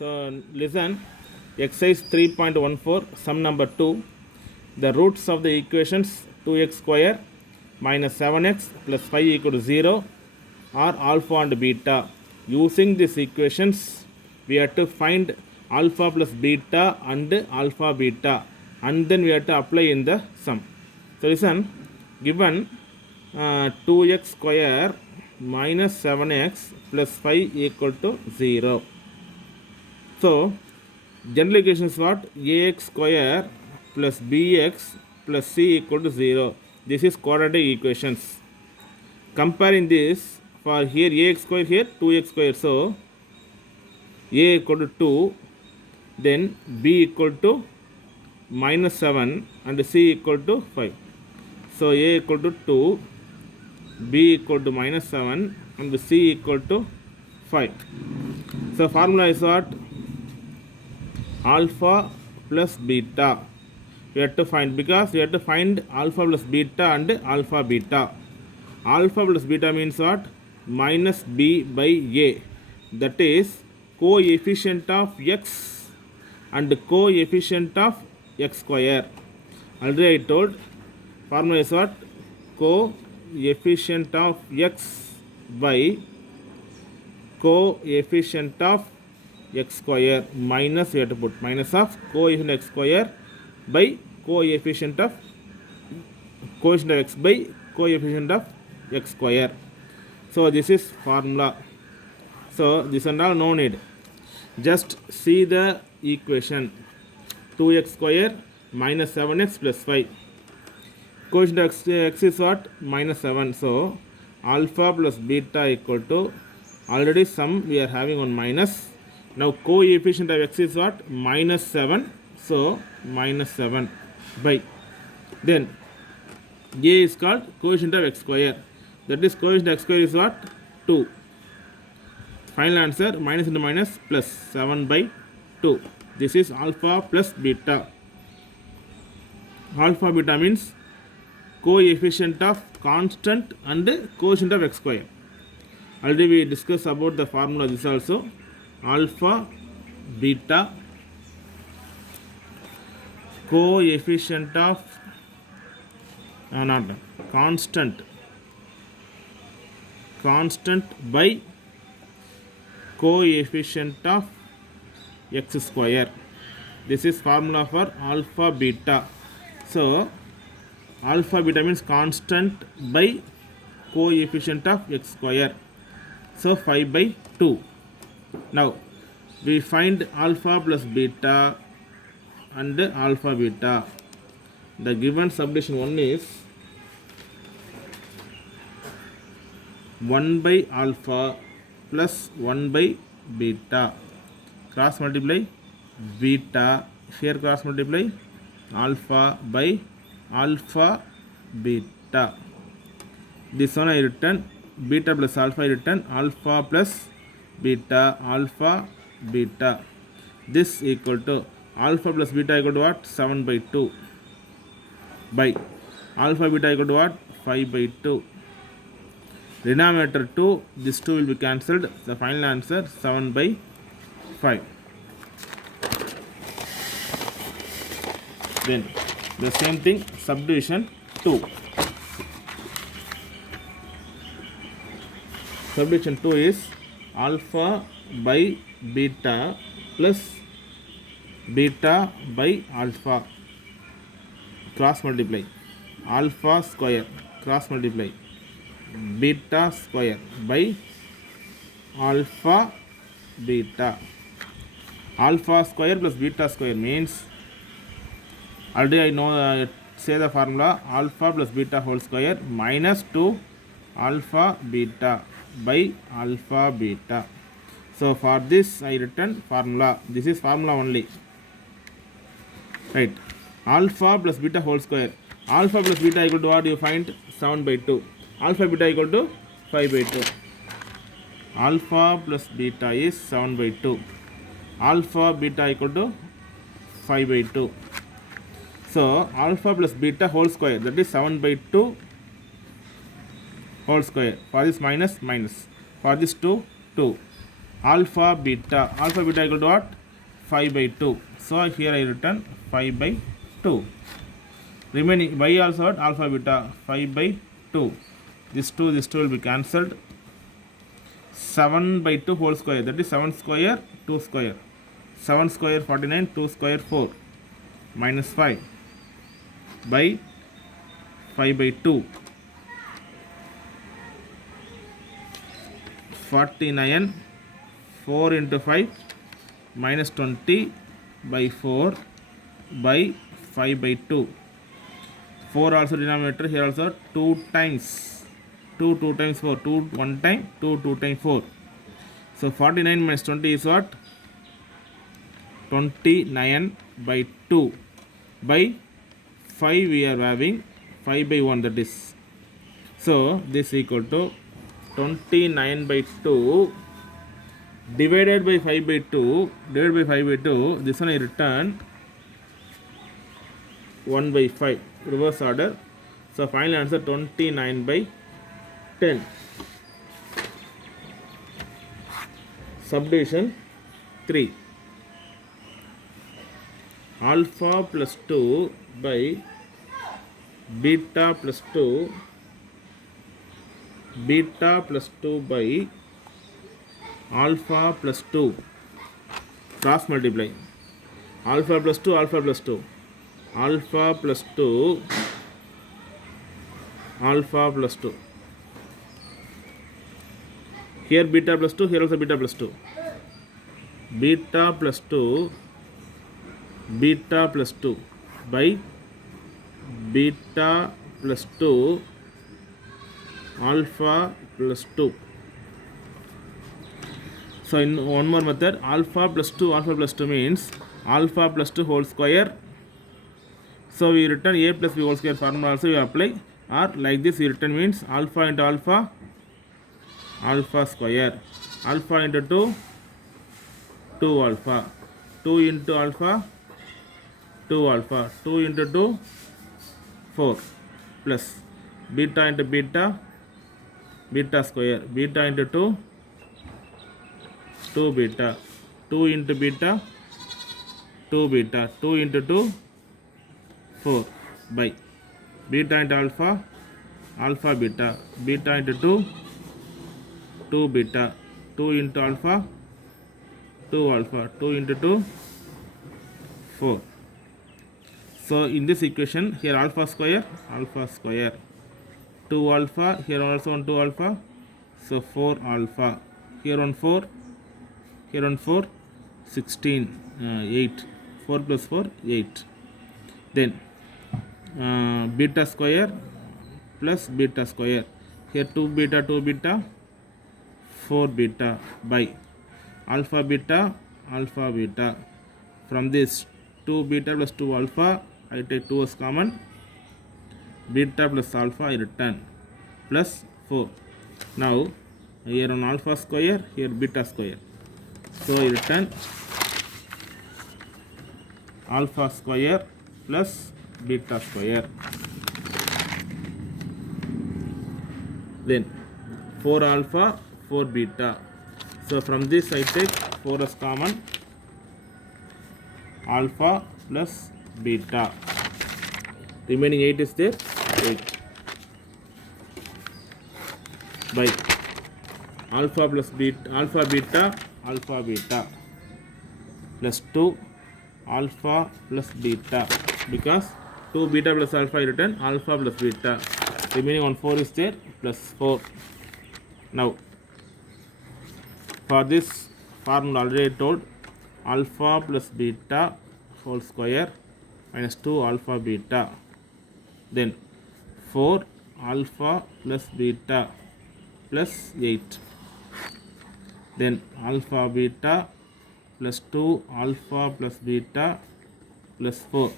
So listen, exercise 3.14, sum number 2. The roots of the equations 2x square minus 7x plus 5 equal to 0 are alpha and beta. Using these equations, we have to find alpha plus beta and alpha beta, and then we have to apply in the sum. So listen, given 2x square minus 7x plus 5 equal to 0. So general equation is what? Ax square plus bx plus c equal to 0. This is quadratic equations. Comparing this, for here ax square, here 2x square. So a equal to 2, then b equal to minus 7 and c equal to 5. So a equal to 2, b equal to minus 7 and c equal to 5. So formula is what? Alpha plus beta. We have to find, because we have to find alpha plus beta and alpha beta. Alpha plus beta means what? Minus b by a. That is coefficient of x and coefficient of x square. Already I told, formula is what? Coefficient of x by coefficient of x square minus, we have to put minus of coefficient x square by coefficient of x by coefficient of x square. So this is formula. So this and all no need. Just see the equation. 2x square minus 7x plus 5. Coefficient of x is what? Minus 7. So alpha plus beta equal to, already sum we are having on minus. Now coefficient of x is what? Minus 7. So minus 7 by, then a is called coefficient of x square. That is coefficient of x square is what? 2. Final answer, minus into minus plus 7 by 2. This is alpha plus beta. Alpha beta means coefficient of constant and coefficient of x square. Already we discussed about the formula this also. Alpha beta coefficient of not constant by coefficient of x square. This is formula for alpha beta. So alpha beta means constant by coefficient of x square. So 5 by 2. Now we find alpha plus beta and alpha beta. The given subdivision 1 is 1 by alpha plus 1 by beta. Cross multiply beta, here cross multiply alpha by alpha beta. This one I written beta plus alpha, I written alpha plus beta, alpha beta. This equal to alpha plus beta equal to what? 7 by 2 by alpha beta equal to what? 5 by 2. Denominator 2, this 2 will be cancelled. The final answer 7 by 5. Then the same thing, subdivision 2. Subdivision 2 is alpha by beta plus beta by alpha. Cross multiply alpha square, cross multiply beta square by alpha beta. Alpha square plus beta square means, already I know, say the formula, alpha plus beta whole square minus 2 alpha beta by alpha beta. So for this I written formula. This is formula only, right? Alpha plus beta whole square. Alpha plus beta equal to what? You find 7 by 2. Alpha beta equal to 5 by 2. Alpha plus beta is 7 by 2. Alpha beta equal to 5 by 2. So alpha plus beta whole square, that is 7 by 2 whole square. For this minus, minus. For this 2, 2. alpha beta equal to what? 5 by 2. So here I written 5 by 2. Remaining y also what? Alpha beta 5 by 2. This 2 will be cancelled. 7 by 2 whole square, that is 7 square 2 square. 7 square 49, 2 square 4, minus 5 by 5 by 2. 49, 4 into 5, minus 20 by 4 by 5 by 2. 4 also denominator, here also 2 times 2 times 4, 2 1 time, 2 times 4. So 49 minus 20 is what? 29 by 2 by 5 we are having 5 by 1, that is. So this equal to 29 by 2 divided by 5 by 2, this one I return 1 by 5, reverse order. So final answer 29 by 10. Subdivision 3. Alpha plus 2 by beta plus 2, beta plus 2 by alpha plus 2, cross multiply. Alpha plus 2, alpha plus 2, alpha plus 2, alpha plus 2. Here beta plus 2, here also beta plus 2. Beta plus 2, beta plus 2 by beta plus 2, alpha plus 2. So in one more method, alpha plus 2 means alpha plus 2 whole square. So we return a plus b whole square formula also you apply, or like this you return means alpha into alpha, alpha square, alpha into 2, 2 alpha, 2 into alpha, 2 alpha, 2 into 2, 4, plus beta into beta, beta square, beta into 2, 2 beta, 2 into beta, 2 beta, 2 into 2, 4 by beta into alpha, alpha beta, beta into 2, 2 beta, 2 into alpha, 2 alpha, 2 into 2, 4. So in this equation, here alpha square, 2 alpha, here also 1 2 alpha, so 4 alpha, here on 4, 16, 8, 4 plus 4, 8. Then beta square plus beta square, here 2 beta, 4 beta by alpha beta, from this 2 beta plus 2 alpha, I take 2 as common, beta plus alpha I return, plus 4. Now here on alpha square, here beta square, so I return alpha square plus beta square. Then 4 alpha, 4 beta, so from this I take 4 as common, alpha plus beta, remaining 8 is there, 8 by alpha plus beta, alpha beta plus 2 alpha plus beta, because 2 beta plus alpha I written alpha plus beta, remaining on 4 is there, plus 4. Now for this formula already I told, alpha plus beta whole square minus 2 alpha beta, then 4 alpha plus beta plus 8, then alpha beta plus 2 alpha plus beta plus 4.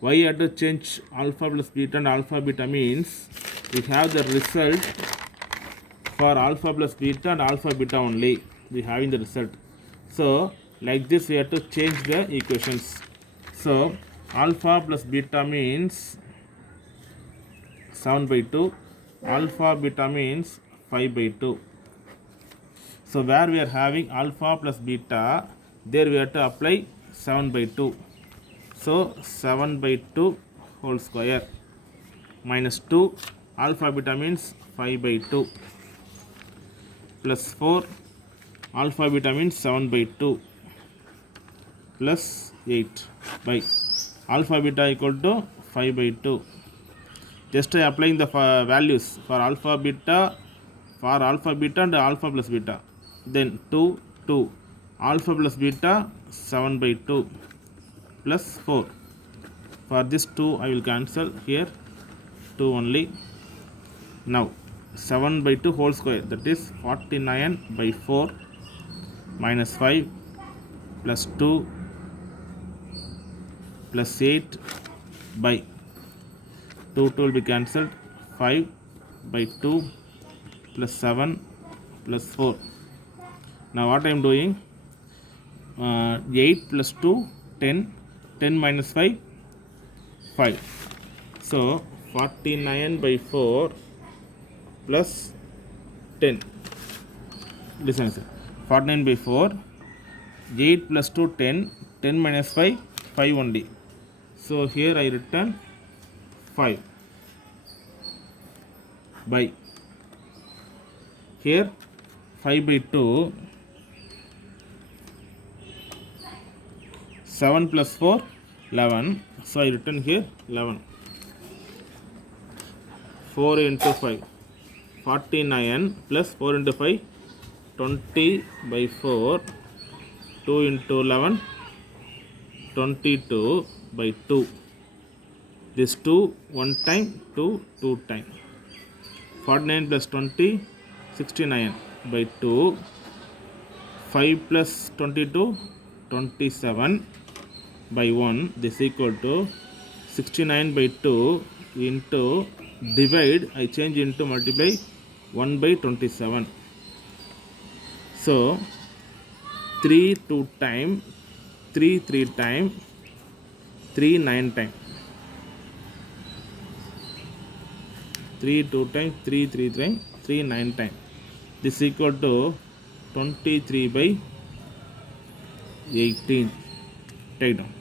Why you have to change alpha plus beta and alpha beta means we have the result for alpha plus beta and alpha beta only, we having the result. So like this we have to change the equations. So alpha plus beta means 7 by 2, alpha beta means 5 by 2. So where we are having alpha plus beta, there we have to apply 7 by 2. So 7 by 2 whole square minus 2 alpha beta means 5 by 2 plus 4 alpha beta means 7 by 2 plus 8 by alpha beta equal to 5 by 2. Just applying the values for alpha beta and alpha plus beta. Then 2 alpha plus beta 7 by 2 plus 4. For this 2 I will cancel here, 2 only. Now 7 by 2 whole square, that is 49 by 4 minus 5 plus 2 plus 8 by 2 will be cancelled, 5 by 2 plus 7 plus 4. Now what I am doing, 8 plus 2 10 minus 5 5. So 49 by 4 plus 10. Listen, 49 by 4, 8 plus 2 10 minus 5 5 only. So here I written 5 by here 5 by 2, 7 plus 4 11. So I written here 11. 4 into 5 49 plus 4 into 5 20 by 4, 2 into 11 22 by 2. This 2 1 time, 2 time. 49 plus 20 69 by 2, 5 plus 22 27 by 1. This equal to 69 by 2 into divide, I change into multiply 1 by 27. So 3 2 time, 3 3 time, 3 9 time, 3 2 time, 3 3 time, 3 9 time. This equal to 23 by 18. Take down.